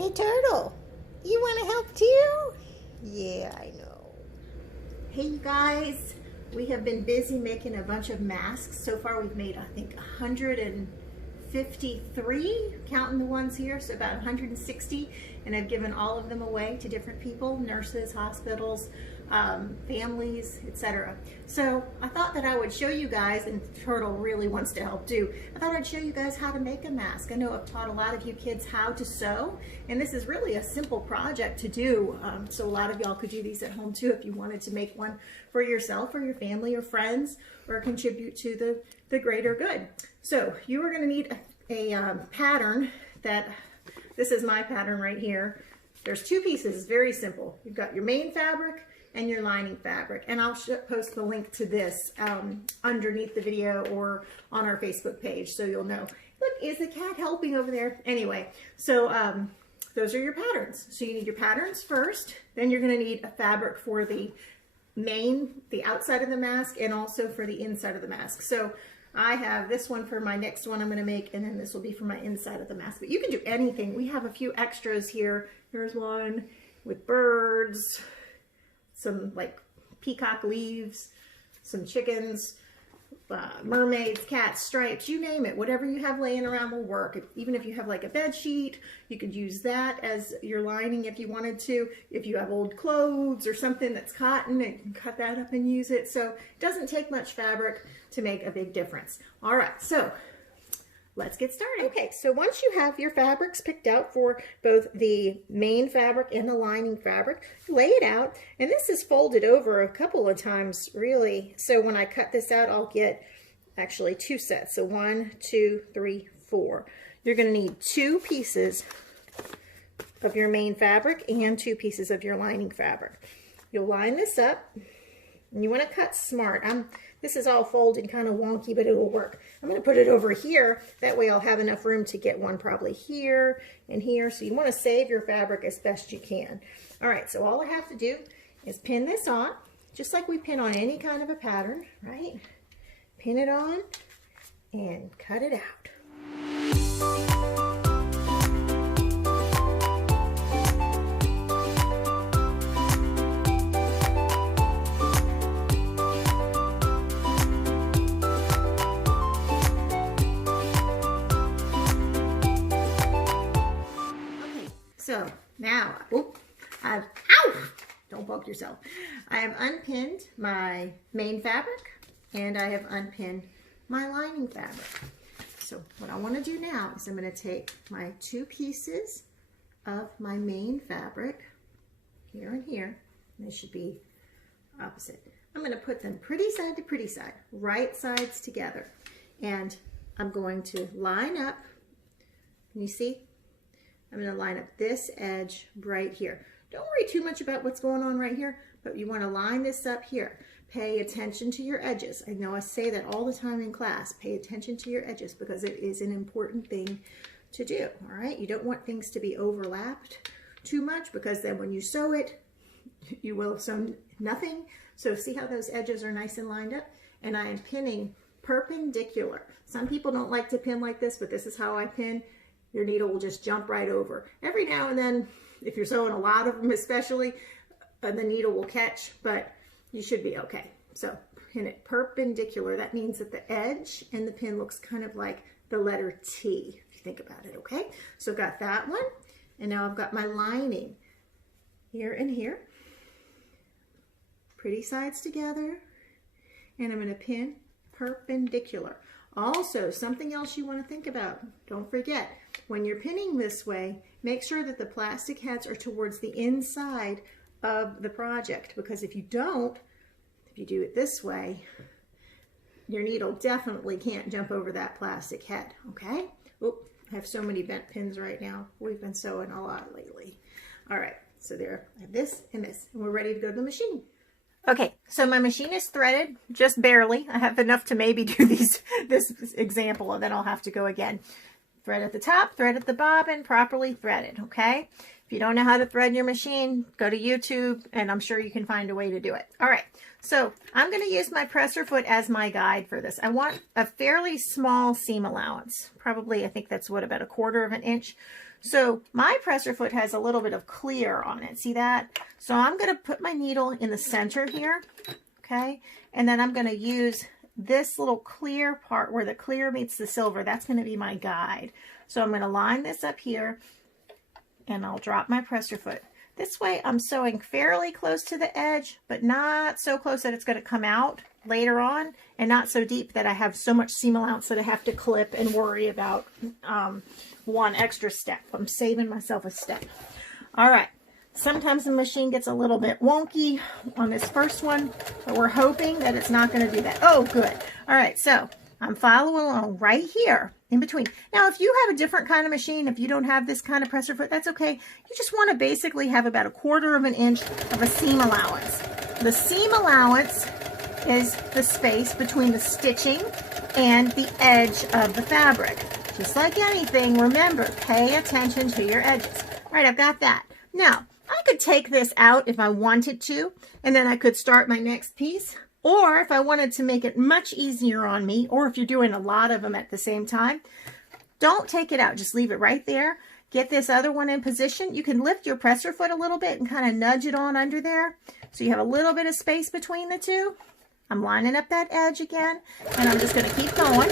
Hey Turtle, you want to help too? Yeah, I know. Hey you guys, we have been busy making a bunch of masks. So far we've made I think 153, counting the ones here, so about 160, and I've given all of them away to different people, nurses, hospitals, families, etc. So I thought that I would show you guys, and Turtle really wants to help too, I thought I'd show you guys how to make a mask. I know I've taught a lot of you kids how to sew, and this is really a simple project to do, so a lot of y'all could do these at home too if you wanted to make one for yourself or your family or friends, or contribute to the greater good. So you are going to need a pattern. This is my pattern right here. There's two pieces, it's very simple. You've got your main fabric and your lining fabric, and I'll post the link to this underneath the video or on our Facebook page so you'll know. Look, is the cat helping over there? Anyway, so those are your patterns. So you need your patterns first, then you're going to need a fabric for the outside of the mask, and also for the inside of the mask. So I have this one for my next one I'm going to make, and then this will be for my inside of the mask. But you can do anything. We have a few extras here. Here's one with birds, some like peacock leaves, some chickens, mermaids, cats, stripes, you name it. Whatever you have laying around will work. Even if you have like a bed sheet, you could use that as your lining if you wanted to. If you have old clothes or something that's cotton, you can cut that up and use it. So it doesn't take much fabric to make a big difference. All right, so let's get started. Okay, so once you have your fabrics picked out for both the main fabric and the lining fabric, lay it out, and this is folded over a couple of times really. So when I cut this out, I'll get actually two sets. So 1, 2, 3, 4. You're going to need 2 pieces of your main fabric and 2 pieces of your lining fabric. You'll line this up, and you want to cut smart. This is all folded kind of wonky, but it will work. I'm going to put it over here. That way I'll have enough room to get one probably here and here. So you want to save your fabric as best you can. All right, so all I have to do is pin this on, just like we pin on any kind of a pattern, right? Pin it on and cut it out. So now, don't poke yourself. I have unpinned my main fabric, and I have unpinned my lining fabric. So what I want to do now is I'm going to take my 2 pieces of my main fabric, here and here, and they should be opposite. I'm going to put them pretty side to pretty side, right sides together, and I'm going to line up. Can you see? I'm going to line up this edge right here. Don't worry too much about what's going on right here, but you want to line this up here. Pay attention to your edges. I know I say that all the time in class. Pay attention to your edges because it is an important thing to do. All right? You don't want things to be overlapped too much, because then when you sew it, you will have sewn nothing. So see how those edges are nice and lined up? And I am pinning perpendicular. Some people don't like to pin like this, but this is how I pin. Your needle will just jump right over. Every now and then, if you're sewing a lot of them especially, the needle will catch, but you should be okay. So pin it perpendicular. That means that the edge and the pin looks kind of like the letter T, if you think about it, okay? So I've got that one, and now I've got my lining here and here. Pretty sides together, and I'm going to pin perpendicular. Also, something else you want to think about, don't forget, when you're pinning this way, make sure that the plastic heads are towards the inside of the project, because if you don't, if you do it this way, your needle definitely can't jump over that plastic head, okay? Oop, I have so many bent pins right now. We've been sewing a lot lately. All right, so there, I have this and this, and we're ready to go to the machine. Okay, so my machine is threaded, just barely. I have enough to maybe do this example, and then I'll have to go again. Thread at the top, thread at the bottom, properly threaded, okay? If you don't know how to thread your machine, go to YouTube, and I'm sure you can find a way to do it. All right, so I'm going to use my presser foot as my guide for this. I want a fairly small seam allowance. Probably, I think that's what, about 1/4 of an inch. So my presser foot has a little bit of clear on it. See that? So I'm going to put my needle in the center here, okay? And then I'm going to use this little clear part where the clear meets the silver. That's going to be my guide. So I'm going to line this up here, and I'll drop my presser foot. This way I'm sewing fairly close to the edge, but not so close that it's going to come out later on, and not so deep that I have so much seam allowance that I have to clip and worry about one extra step. I'm saving myself a step. All right. Sometimes the machine gets a little bit wonky on this first one, but we're hoping that it's not going to do that. Oh, good. All right, so I'm following along right here in between. Now, if you have a different kind of machine, if you don't have this kind of presser foot, that's okay. You just want to basically have about 1/4 of an inch of a seam allowance. The seam allowance is the space between the stitching and the edge of the fabric. Just like anything, remember, pay attention to your edges. All right, I've got that. Now, I could take this out if I wanted to, and then I could start my next piece. Or if I wanted to make it much easier on me, or if you're doing a lot of them at the same time, don't take it out. Just leave it right there. Get this other one in position. You can lift your presser foot a little bit and kind of nudge it on under there, so you have a little bit of space between the two. I'm lining up that edge again, and I'm just going to keep going.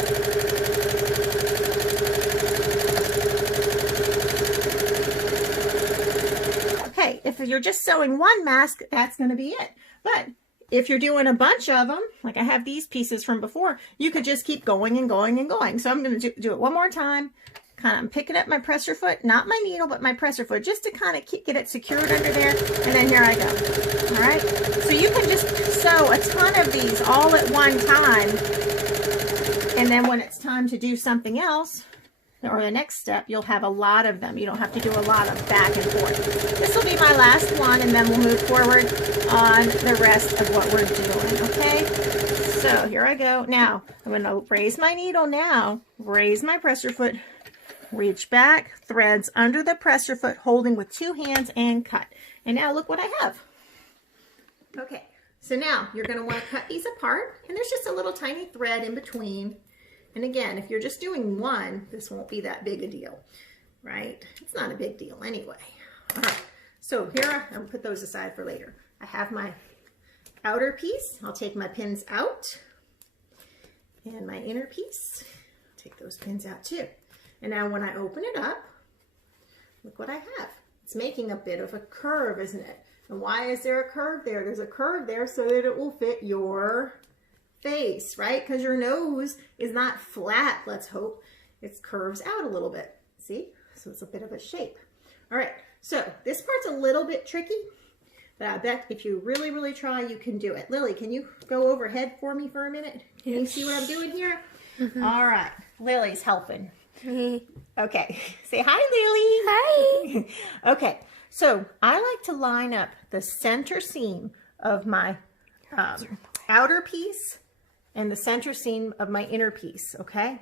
Okay, if you're just sewing one mask, that's going to be it. But if you're doing a bunch of them, like I have these pieces from before, you could just keep going and going and going. So I'm going to do it one more time. I'm picking up my presser foot, not my needle, but my presser foot, just to kind of get it secured under there. And then here I go. All right. So you can just sew a ton of these all at one time. And then when it's time to do something else, or the next step, you'll have a lot of them. You don't have to do a lot of back and forth. This will be my last one, and then we'll move forward on the rest of what we're doing, okay? So here I go. Now, I'm going to raise my needle now, raise my presser foot, reach back, threads under the presser foot, holding with 2 hands, and cut. And now look what I have. Okay, so now you're going to want to cut these apart, and there's just a little tiny thread in between. And again, if you're just doing one, this won't be that big a deal, right? It's not a big deal anyway. All right, so here, I'll put those aside for later. I have my outer piece. I'll take my pins out, and my inner piece. Take those pins out too. And now when I open it up, look what I have. It's making a bit of a curve, isn't it? And why is there a curve there? There's a curve there so that it will fit your face, right? Because your nose is not flat, let's hope. It curves out a little bit. See? So it's a bit of a shape. All right, so this part's a little bit tricky, but I bet if you really, really try, you can do it. Lily, can you go overhead for me for a minute? Can you see what I'm doing here? Mm-hmm. All right, Lily's helping. Okay, say hi, Lily. Hi. Okay, so I like to line up the center seam of my outer piece and the center seam of my inner piece, okay?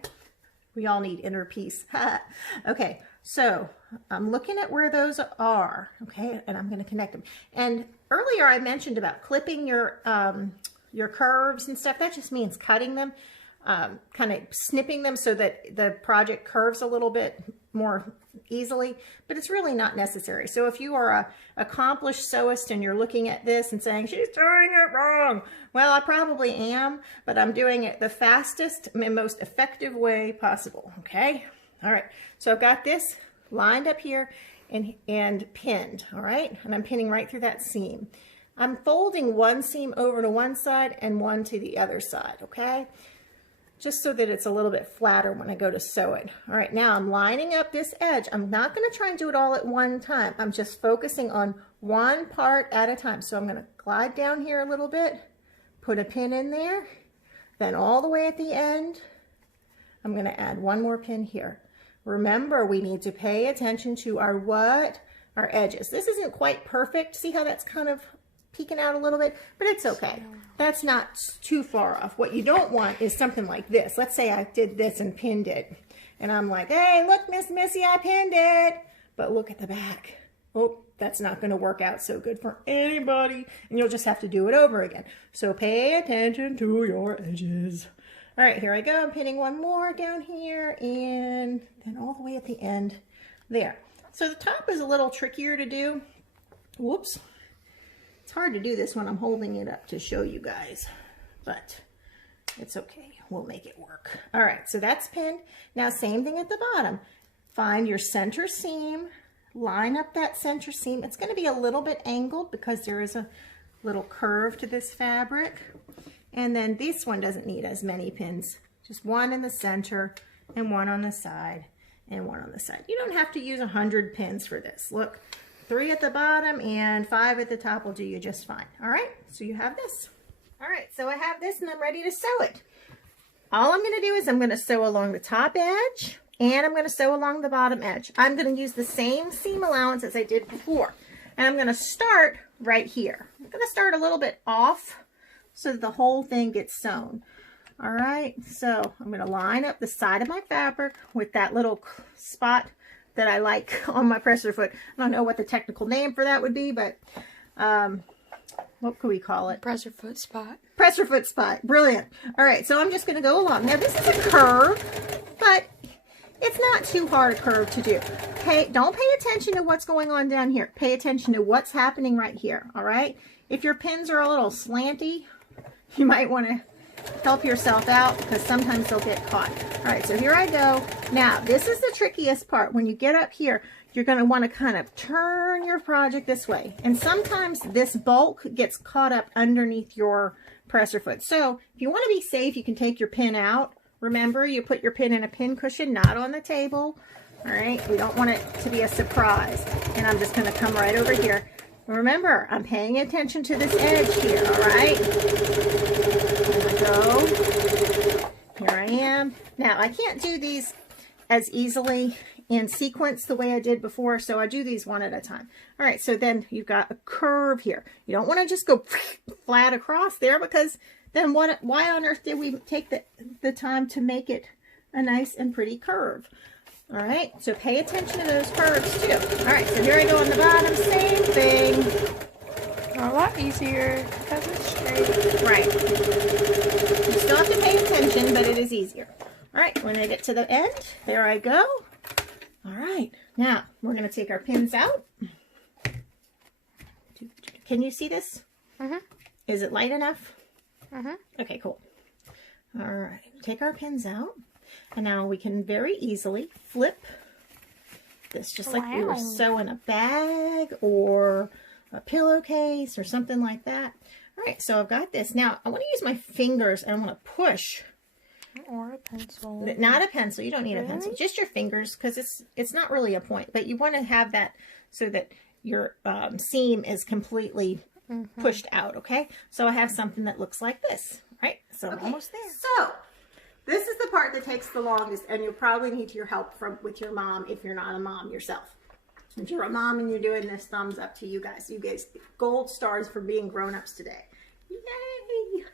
We all need inner piece. Okay, so I'm looking at where those are, okay, and I'm going to connect them. And earlier I mentioned about clipping your curves and stuff. That just means cutting them, kind of snipping them so that the project curves a little bit more easily, but it's really not necessary. So if you are a accomplished sewist and you're looking at this and saying, she's doing it wrong, well, I probably am, but I'm doing it the fastest and most effective way possible, okay? All right, so I've got this lined up here and pinned, all right? And I'm pinning right through that seam. I'm folding one seam over to one side and one to the other side, okay? Just so that it's a little bit flatter when I go to sew it. All right, now I'm lining up this edge. I'm not going to try and do it all at one time. I'm just focusing on one part at a time. So I'm going to glide down here a little bit, put a pin in there, then all the way at the end, I'm going to add one more pin here. Remember, we need to pay attention to our what? Our edges. This isn't quite perfect. See how that's kind of peeking out a little bit, but it's okay. That's not too far off. What you don't want is something like this. Let's say I did this and pinned it, And I'm like, hey, look, Miss Missy, I pinned it. But look at the back. Oh, that's not going to work out so good for anybody. And you'll just have to do it over again. So pay attention to your edges. All right, here I go. I'm pinning one more down here and then all the way at the end there. So the top is a little trickier to do. Whoops. It's hard to do this when I'm holding it up to show you guys, but it's okay. We'll make it work. All right, so that's pinned. Now, same thing at the bottom. Find your center seam, line up that center seam. It's going to be a little bit angled because there is a little curve to this fabric. And then this one doesn't need as many pins. Just one in the center and one on the side and one on the side. You don't have to use 100 pins for this. Look, 3 at the bottom and 5 at the top will do you just fine. All right, so you have this. All right, so I have this and I'm ready to sew it. All I'm going to do is I'm going to sew along the top edge and I'm going to sew along the bottom edge. I'm going to use the same seam allowance as I did before. And I'm going to start right here. I'm going to start a little bit off so that the whole thing gets sewn. All right, so I'm going to line up the side of my fabric with that little spot that I like on my presser foot. I don't know what the technical name for that would be, but what could we call it? Presser foot spot. Presser foot spot. Brilliant. All right, so I'm just going to go along. Now, this is a curve, but it's not too hard a curve to do. Okay, don't pay attention to what's going on down here. Pay attention to what's happening right here, all right? If your pins are a little slanty, you might want to help yourself out because sometimes they'll get caught. All right, so here I go. Now, this is the trickiest part. When you get up here, you're going to want to kind of turn your project this way. And sometimes this bulk gets caught up underneath your presser foot. So if you want to be safe, you can take your pin out. Remember, you put your pin in a pin cushion, not on the table. All right, we don't want it to be a surprise. And I'm just going to come right over here. Remember, I'm paying attention to this edge here, all right? Here we go. Here I am. Now, I can't do these as easily in sequence the way I did before, so I do these one at a time. All right, so then you've got a curve here. You don't want to just go flat across there because then why on earth did we take the time to make it a nice and pretty curve? All right, so pay attention to those curves too. All right, so here I go on the bottom, same thing. A lot easier because it's straight. Right. You still have to pay attention, but it is easier. All right, when I get to the end, there I go. All right, now we're going to take our pins out. Can you see this? Mm-hmm. Is it light enough? Mm-hmm. Okay, cool. All right, take our pins out. And now we can very easily flip this just like we were sewing a bag or a pillowcase or something like that. All right, so I've got this. Now, I want to use my fingers and I want to push. Or a pencil. Not a pencil. You don't need a pencil. Just your fingers because it's not really a point. But you want to have that so that your seam is completely pushed out, okay? So I have something that looks like this, right? So I'm almost there. So this is the part that takes the longest, and you'll probably need your help with your mom if you're not a mom yourself. If you're a mom and you're doing this, thumbs up to you guys. You guys gold stars for being grown-ups today. Yay!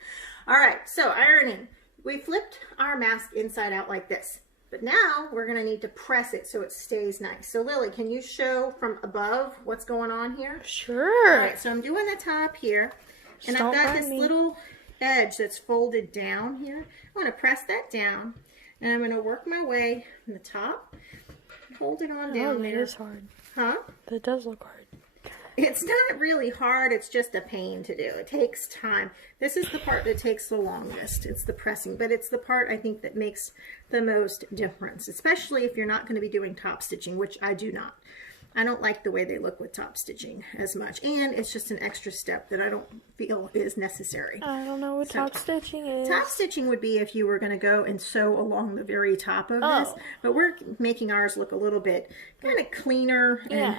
All right, so ironing. We flipped our mask inside out like this, but now we're going to need to press it so it stays nice. So Lily, can you show from above what's going on here? Sure. All right, so I'm doing the top here, and I've got this little edge that's folded down here. I want to press that down, and I'm going to work my way from the top, hold it on down there. It is hard. Huh? That does look hard. It's not really hard, it's just a pain to do. It takes time. This is the part that takes the longest. It's the pressing, but it's the part I think that makes the most difference, especially if you're not going to be doing top stitching, which I do not. I don't like the way they look with top stitching as much, and it's just an extra step that I don't feel is necessary. I don't know what top stitching is. Top stitching would be if you were going to go and sew along the very top of this, but we're making ours look a little bit kind of cleaner and,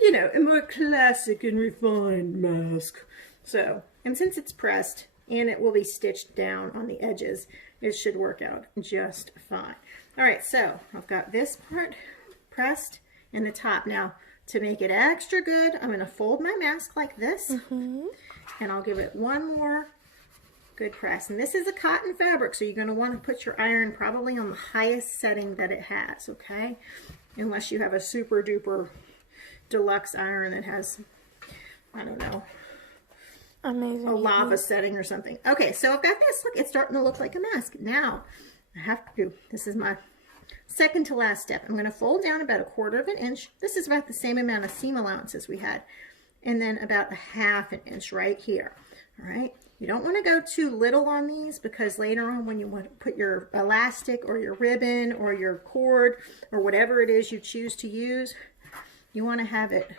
you know, a more classic and refined mask. So, and since it's pressed and it will be stitched down on the edges, it should work out just fine. All right, so I've got this part pressed in the top. Now, to make it extra good, I'm going to fold my mask like this, and I'll give it one more Good press. And this is a cotton fabric, so you're going to want to put your iron probably on the highest setting that it has, okay? Unless you have a super duper deluxe iron that has, I don't know, amazing, a lava setting or something. Okay, so I've got this. Look, it's starting to look like a mask. Now, I have to do, this is my second to last step. I'm going to fold down about 1/4 inch. This is about the same amount of seam allowance as we had. And then about 1/2 inch right here. All right. You don't want to go too little on these, because later on when you want to put your elastic or your ribbon or your cord or whatever it is you choose to use, you want to have it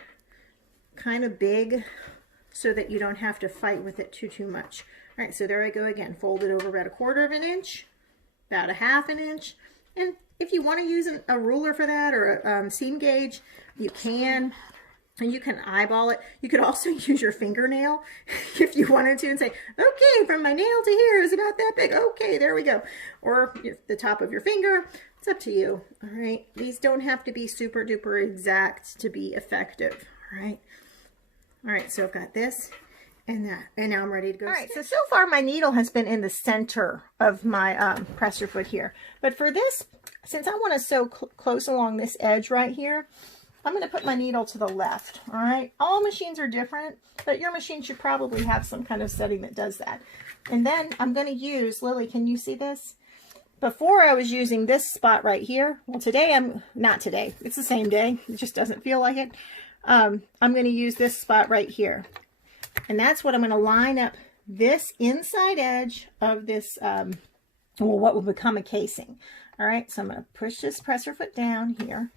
kind of big so that you don't have to fight with it too much. All right, so there I go again. Fold it over about 1/4 inch, about 1/2 inch. And if you want to use a ruler for that or a seam gauge, you can. And you can eyeball it. You could also use your fingernail if you wanted to and say, okay, from my nail to here is about that big. Okay, there we go. Or the top of your finger. It's up to you. All right. These don't have to be super duper exact to be effective. All right. All right. So I've got this and that. And now I'm ready to go. All right. So far my needle has been in the center of my presser foot here. But for this, since I want to sew close along this edge right here, I'm going to put my needle to the left, all right? All machines are different, but your machine should probably have some kind of setting that does that. And then I'm going to use, Lily, can you see this? Before I was using this spot right here. Well, today not today. It's the same day. It just doesn't feel like it. I'm going to use this spot right here. And that's what I'm going to line up this inside edge of this, well, what will become a casing. All right, so I'm going to push this presser foot down here.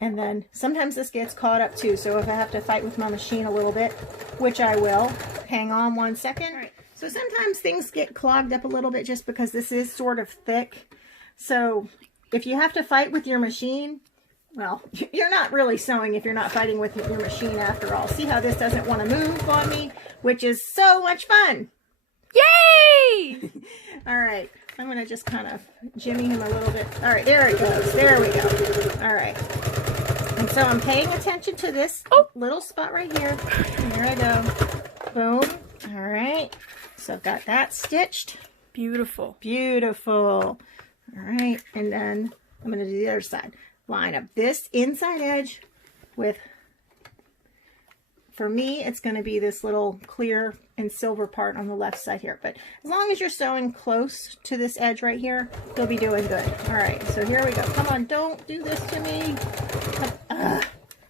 And then sometimes this gets caught up too. So if I have to fight with my machine a little bit, which I will, hang on 1 second. All right. So sometimes things get clogged up a little bit just because this is sort of thick. So if you have to fight with your machine, well, you're not really sewing if you're not fighting with your machine after all. See how this doesn't want to move on me, which is so much fun. Yay! All right. I'm going to just kind of jimmy him a little bit. All right, there it goes. There we go. All right. And so I'm paying attention to this little spot right here. And there I go. Boom. All right. So I've got that stitched. Beautiful. Beautiful. All right. And then I'm going to do the other side. Line up this inside edge with, for me, it's going to be this little clear and silver part on the left side here. But as long as you're sewing close to this edge right here, you'll be doing good. All right, so here we go. Come on, don't do this to me.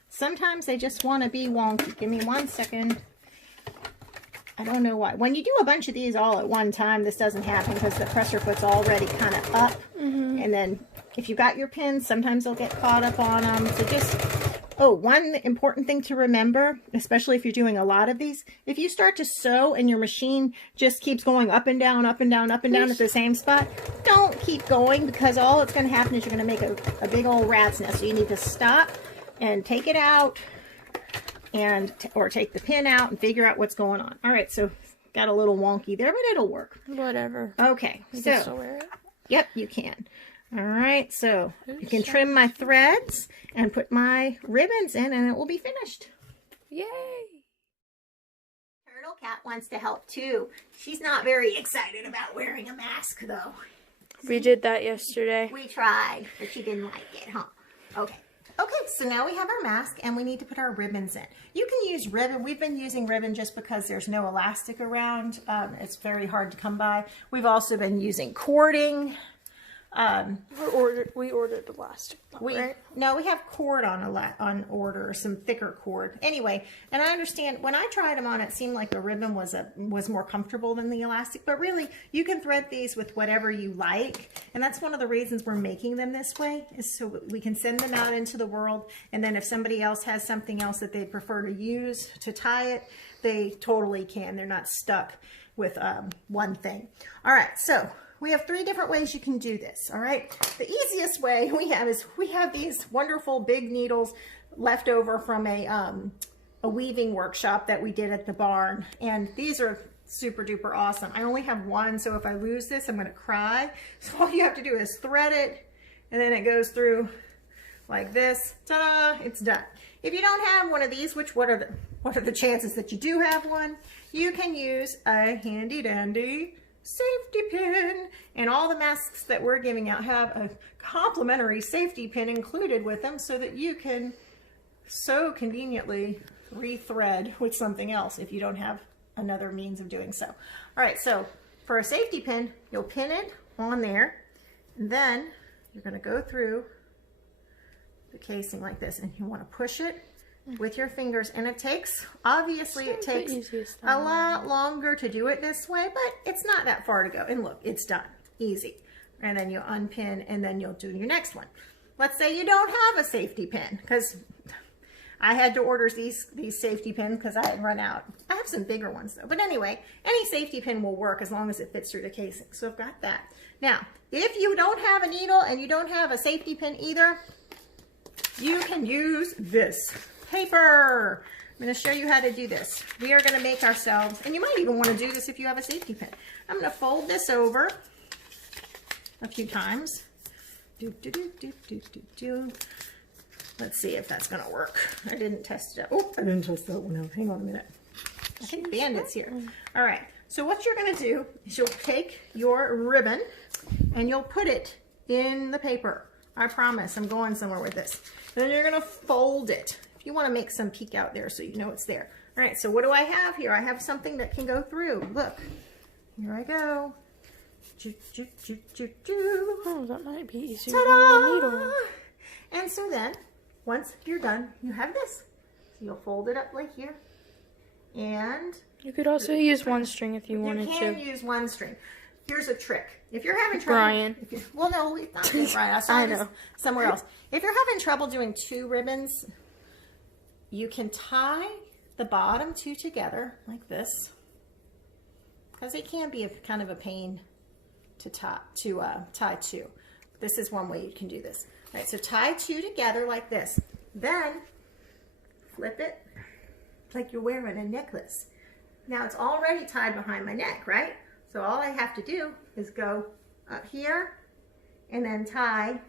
Sometimes they just want to be wonky. Give me 1 second. I don't know why. When you do a bunch of these all at one time, this doesn't happen because the presser foot's already kind of up. And then if you got your pins, sometimes they'll get caught up on them. So just... Oh, one important thing to remember, especially if you're doing a lot of these, if you start to sew and your machine just keeps going up and down, up and down, up and down at the same spot, don't keep going, because all it's going to happen is you're going to make a big old rat's nest. So you need to stop and take it out, and or take the pin out and figure out what's going on. All right, so got a little wonky there, but it'll work. Whatever. Okay, You can still wear it. Yep, you can. All right, so you can trim my threads and put my ribbons in, and it will be finished. Yay! Turtle Cat wants to help too. She's not very excited about wearing a mask though. We did that yesterday. We tried, but she didn't like it, huh? Okay. Okay, so now we have our mask and we need to put our ribbons in. You can use ribbon. We've been using ribbon just because there's no elastic around. It's very hard to come by. We've also been using cording. We ordered elastic, right? No, we have cord on order, some thicker cord. Anyway, and I understand when I tried them on, it seemed like the ribbon was more comfortable than the elastic. But really, you can thread these with whatever you like, and that's one of the reasons we're making them this way, is so we can send them out into the world. And then if somebody else has something else that they prefer to use to tie it, they totally can. They're not stuck with one thing. All right, so we have 3 different ways you can do this, all right? The easiest way we have these wonderful big needles left over from a weaving workshop that we did at the barn, and these are super duper awesome. I only have one, so if I lose this, I'm gonna cry. So all you have to do is thread it, and then it goes through like this. Ta-da! It's done. If you don't have one of these, which what are the chances that you do have one? You can use a handy dandy safety pin. And all the masks that we're giving out have a complimentary safety pin included with them so that you can so conveniently rethread with something else if you don't have another means of doing so. All right, so for a safety pin, you'll pin it on there, and then you're going to go through the casing like this, and you want to push it with your fingers, and it takes, obviously it takes a lot longer to do it this way, but it's not that far to go. And look, it's done, easy. And then you unpin, and then you'll do your next one. Let's say you don't have a safety pin, because I had to order these safety pins because I had run out. I have some bigger ones though, but anyway, any safety pin will work as long as it fits through the casing. So I've got that. Now, if you don't have a needle and you don't have a safety pin either, you can use this paper. I'm going to show you how to do this. We are going to make ourselves, and you might even want to do this if you have a safety pin. I'm going to fold this over a few times. Let's see if that's going to work. I didn't test it out. Oh, I didn't test that one out. Hang on a minute. I think Bandit's here. All right. So what you're going to do is you'll take your ribbon and you'll put it in the paper. I promise I'm going somewhere with this. Then you're going to fold it. If you want to make some peek out there so you know it's there. All right. So what do I have here? I have something that can go through. Look. Here I go. Oh, that might be easier than the needle. And so then, once you're done, you have this. So you'll fold it up like here. And you could also use one string if you wanted to. You can use one string. Here's a trick. If you're having trouble... Brian. Well, no, it's not me, Brian. I saw this somewhere else. If you're having trouble doing 2 ribbons, you can tie the bottom 2 together like this. Because it can be kind of a pain to tie 2. This is one way you can do this. All right, so tie 2 together like this. Then flip it like you're wearing a necklace. Now it's already tied behind my neck, right? So all I have to do is go up here and then tie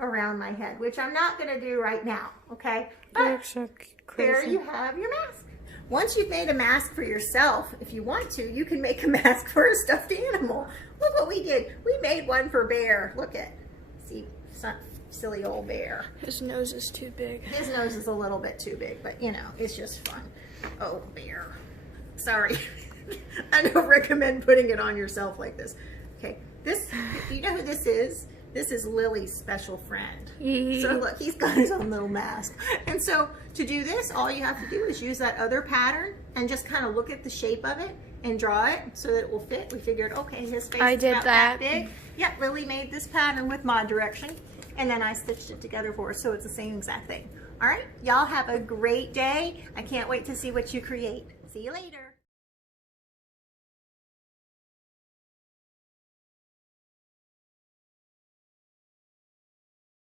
around my head, which I'm not going to do right now, okay? But there you have your mask. Once you've made a mask for yourself, if you want to, you can make a mask for a stuffed animal. Look what we did. We made one for Bear. Look at, see, silly old Bear. His nose is too big. His nose is a little bit too big, but you know, it's just fun. Oh, Bear. Sorry. I don't recommend putting it on yourself like this. Okay, this, you know who this is? This is Lily's special friend. So look, he's got his own little mask. And so to do this, all you have to do is use that other pattern and just kind of look at the shape of it and draw it so that it will fit. We figured, okay, his face is about that big. Yep, Lily made this pattern with Mod Direction, and then I stitched it together for her, so it's the same exact thing. All right, y'all have a great day. I can't wait to see what you create. See you later.